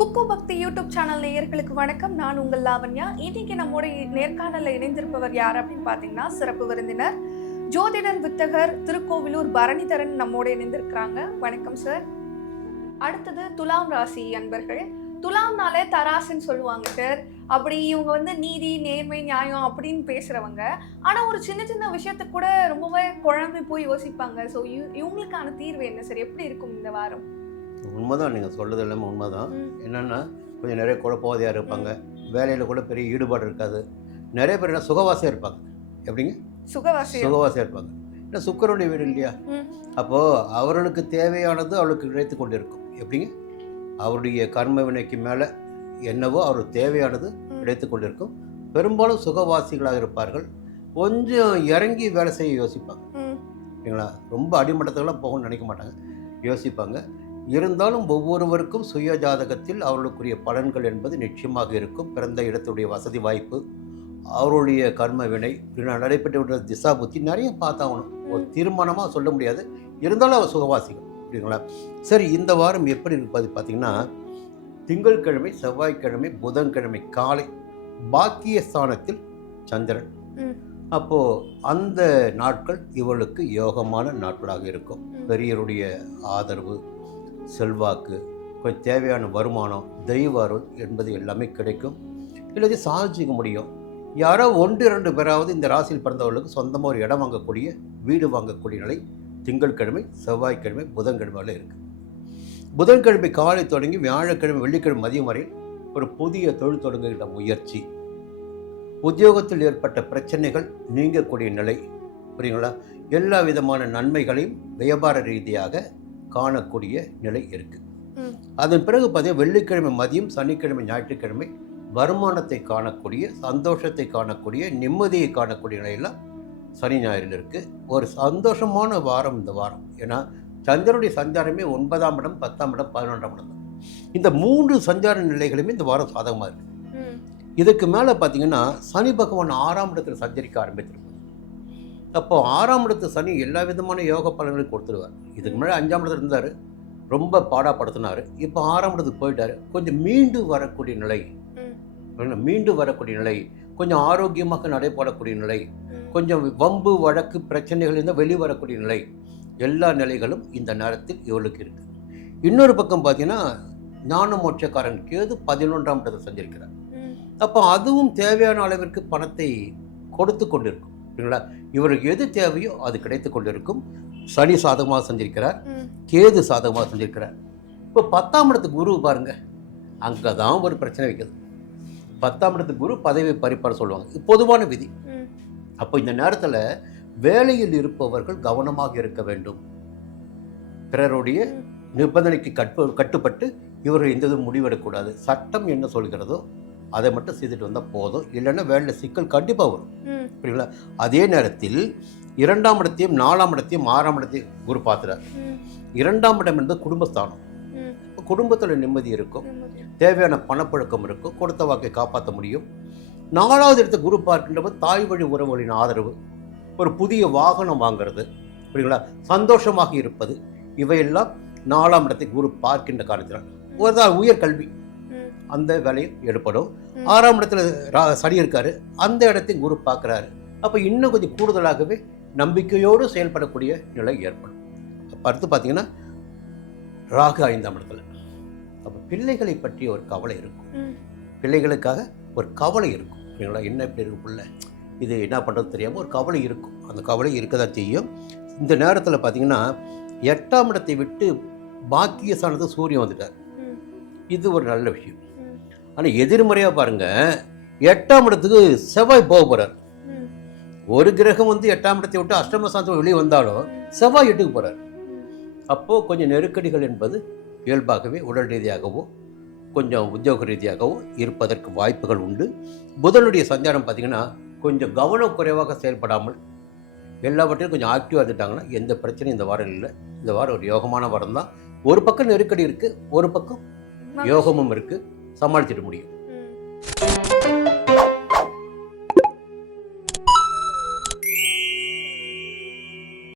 குக்கு பக்தி YouTube channel நேயர்களுக்கு வணக்கம். நான் உங்கள் லாவண்யா. இன்னைக்கு நம்மோட நேர்காணலில் இணைந்திருப்பவர் யார் அப்படின்னு பார்த்தீங்கன்னா, சிறப்பு விருந்தினர் ஜோதிடர் வித்தகர் திருக்கோவிலூர் பரணிதரன் நம்மோட இணைந்திருக்கிறாங்க. வணக்கம் சார். அடுத்தது துலாம் ராசி அன்பர்கள். துலாம்னாலே தராசுன்னு சொல்லுவாங்க சார். அப்படி இவங்க நீதி நேர்மை நியாயம் அப்படின்னு பேசுறவங்க, ஆனா ஒரு சின்ன சின்ன விஷயத்துக்கு கூட ரொம்பவே குழம்பி போய் யோசிப்பாங்க. ஸோ இவங்களுக்கான தீர்வு என்ன சார்? எப்படி இருக்கும் இந்த வாரம்? உண்மைதான், நீங்கள் சொல்கிறது எல்லாமே உண்மைதான். என்னென்னா கொஞ்சம் நிறைய குழப்பவாதியாக இருப்பாங்க, வேலையில் கூட பெரிய ஈடுபாடு இருக்காது. நிறைய பேர் என்ன சுகவாசியாக இருப்பாங்க. எப்படிங்க? சுகவாசியாக இருப்பாங்க. ஏன்னா சுக்கரனுடைய வீடு இல்லையா? அப்போது அவர்களுக்கு தேவையானது அவளுக்கு கிடைத்து கொண்டு இருக்கும். எப்படிங்க? அவருடைய கர்ம வினைக்கு மேலே என்னவோ அவருக்கு தேவையானது கிடைத்து கொண்டு இருக்கும். பெரும்பாலும் சுகவாசிகளாக இருப்பார்கள். கொஞ்சம் இறங்கி வேலை செய்ய யோசிப்பாங்க. சரிங்களா? ரொம்ப அடிமட்டத்துக்கெல்லாம் போகணும்னு நினைக்க மாட்டாங்க, யோசிப்பாங்க. இருந்தாலும் ஒவ்வொருவருக்கும் சுய ஜாதகத்தில் அவர்களுக்குரிய பலன்கள் என்பது நிச்சயமாக இருக்கும். பிறந்த இடத்துடைய வசதி வாய்ப்பு, அவருடைய கர்ம வினை, நடைபெற்ற திசா புத்தி நிறைய பார்த்தாகணும். ஒரு தீர்மானமாக சொல்ல முடியாது. இருந்தாலும் அவர் சுகவாசிகள். சரிங்களா? சரி, இந்த வாரம் எப்படி இருப்பது பார்த்தீங்கன்னா, திங்கட்கிழமை, செவ்வாய்க்கிழமை, புதன்கிழமை காலை பாக்கிய ஸ்தானத்தில் சந்திரன். அப்போது அந்த நாட்கள் இவர்களுக்கு யோகமான நாட்களாக இருக்கும். பெரியவருடைய ஆதரவு, செல்வாக்கு, கொஞ்சம் தேவையான வருமானம், தெய்வ அருள் என்பது எல்லாமே கிடைக்கும். இல்லாட்டி சாதிச்சிக்க முடியும். யாரோ 1-2 பேராவது இந்த ராசியில் பிறந்தவர்களுக்கு சொந்தமாக ஒரு இடம் வாங்கக்கூடிய, வீடு வாங்கக்கூடிய நிலை திங்கட்கிழமை, செவ்வாய்க்கிழமை, புதன்கிழமையில் இருக்குது. புதன்கிழமை காலை தொடங்கி வியாழக்கிழமை, வெள்ளிக்கிழமை மதியம் வரை ஒரு புதிய தொழில் தொடங்குகின்ற முயற்சி, உத்தியோகத்தில் ஏற்பட்ட பிரச்சனைகள் நீங்கக்கூடிய நிலை. புரியுங்களா? எல்லா விதமான நன்மைகளையும் வியாபார ரீதியாக காணக்கூடிய நிலை இருக்குது. அதன் பிறகு பார்த்தீங்கன்னா, வெள்ளிக்கிழமை மதியம், சனிக்கிழமை, ஞாயிற்றுக்கிழமை வருமானத்தை காணக்கூடிய, சந்தோஷத்தை காணக்கூடிய, நிம்மதியை காணக்கூடிய நிலையெல்லாம் சனி ஞாயிறில் இருக்குது. ஒரு சந்தோஷமான வாரம் இந்த வாரம். ஏன்னா சந்திரனுடைய சஞ்சாரமே 9ஆம் இடம், 10ஆம் இடம், 11ஆம் இடம் தான். இந்த 3 சஞ்சார நிலைகளுமே இந்த வாரம் சாதகமாக இருக்குது. இதுக்கு மேலே பார்த்தீங்கன்னா, சனி பகவான் 6ஆம் இடத்தில் சஞ்சரிக்க ஆரம்பித்திருப்பார். அப்போது 6ஆம் இடத்து சனி எல்லா விதமான யோக பலன்களையும் கொடுத்துருவார். இதுக்கு முன்னாடி 5ஆம் இடத்துல இருந்தார், ரொம்ப பாடாப்படுத்தினார். இப்போ 6ஆம் இடத்துக்கு போயிட்டார். கொஞ்சம் மீண்டு வரக்கூடிய நிலை, கொஞ்சம் ஆரோக்கியமாக நடைபெறக்கூடிய நிலை, கொஞ்சம் வம்பு வழக்கு பிரச்சனைகள் இருந்தால் வெளிவரக்கூடிய நிலை, எல்லா நிலைகளும் இந்த நேரத்தில் இவளுக்கு இருக்குது. இன்னொரு பக்கம் பார்த்தீங்கன்னா, ஞான மோட்சக்காரன் கேது 11ஆம் இடத்தில் சஞ்சரிக்கிறார். அப்போ அதுவும் தேவையான அளவிற்கு பணத்தை கொடுத்து கொண்டிருக்கும். சரிங்களா? இவருக்கு எது தேவையோ அது கிடைத்து கொண்டிருக்கும். சனி சாதகமாக செஞ்சிருக்கிறார், கேது சாதகமாக செஞ்சிருக்கிறார். இப்போ 10ஆம் இடத்துக்கு குரு பாருங்க, அங்கே தான் ஒரு பிரச்சனை வைக்குது. 10ஆம் இடத்துக்கு குரு பதவி பறிப்பார் சொல்லுவாங்க, இது பொதுவான விதி. அப்போ இந்த நேரத்தில் வேலையில் இருப்பவர்கள் கவனமாக இருக்க வேண்டும். பிறருடைய நிபந்தனைக்கு கட்டுப்பட்டு இவர்கள் எந்த முடிவெடுக்கக்கூடாது. சட்டம் என்ன சொல்கிறதோ அதை மட்டும் செய்துட்டு வந்தால் போதும். இல்லைன்னா வேலையில் சிக்கல் கண்டிப்பாக வரும். புரியுங்களா? அதே நேரத்தில் 2ஆம் இடத்தையும் 4ஆம் இடத்தையும் 6ஆம் இடத்தையும் குரு பார்த்துறார். 2ஆம் இடம் என்பது குடும்பஸ்தானம். குடும்பத்தில் நிம்மதி இருக்கும், தேவையான பணப்பழக்கம் இருக்கும், கொடுத்த வாக்கை காப்பாற்ற முடியும். 4ஆவது இடத்தை குரு பார்க்கின்றபோது தாய் வழி உறவுகளின் ஆதரவு, ஒரு புதிய வாகனம் வாங்கிறது, புரியுங்களா, சந்தோஷமாக இருப்பது, இவையெல்லாம் 4ஆம் இடத்தை குரு பார்க்கின்ற காரணத்தினால் ஒரு உயர்கல்வி அந்த வேலையும் ஏற்படும். 6ஆம் இடத்துல சனி இருக்காரு, அந்த இடத்தையும் குரு பார்க்குறாரு. அப்போ இன்னும் கொஞ்சம் கூடுதலாகவே நம்பிக்கையோடு செயல்படக்கூடிய நிலை ஏற்படும். அப்போ அடுத்து பார்த்தீங்கன்னா, ராகு 5ஆம் இடத்துல. அப்போ பிள்ளைகளை பற்றி ஒரு கவலை இருக்கும், பிள்ளைகளுக்காக ஒரு கவலை இருக்கும். சரிங்களா? என்ன இப்படி இருக்கு பிள்ளை, இது என்ன பண்ணுறது தெரியாமல் ஒரு கவலை இருக்கும். அந்த கவலை இருக்க தான் செய்யும். இந்த நேரத்தில் பார்த்தீங்கன்னா, 8ஆம் இடத்தை விட்டு பாக்கிய ஸ்தானத்துக்கு சூரியன் வந்துட்டார். இது ஒரு நல்ல விஷயம். ஆனால் எதிர்மறையாக பாருங்கள், 8ஆம் இடத்துக்கு செவ்வாய் போக போகிறார். ஒரு கிரகம் 8ஆம் இடத்தை விட்டு அஷ்டம ஸ்தானத்துக்கு வெளியே வந்தாலும் செவ்வாய் 8க்கு போகிறார். அப்போது கொஞ்சம் நெருக்கடிகள் என்பது இயல்பாகவே உடல் ரீதியாகவோ கொஞ்சம் உத்தியோக ரீதியாகவோ இருப்பதற்கு வாய்ப்புகள் உண்டு. புதனுடைய சஞ்சாரம் பார்த்திங்கன்னா, கொஞ்சம் கவனக்குறைவாக செயல்படாமல் எல்லாவற்றையும் கொஞ்சம் ஆக்டிவாக இருந்துட்டாங்கன்னா எந்த பிரச்சனையும் இந்த வாரம் இல்லை. இந்த வாரம் ஒரு யோகமான வாரம் தான். ஒரு பக்கம் நெருக்கடி இருக்குது, ஒரு பக்கம் யோகமும் இருக்குது, சமாளிச்சிட முடியும்.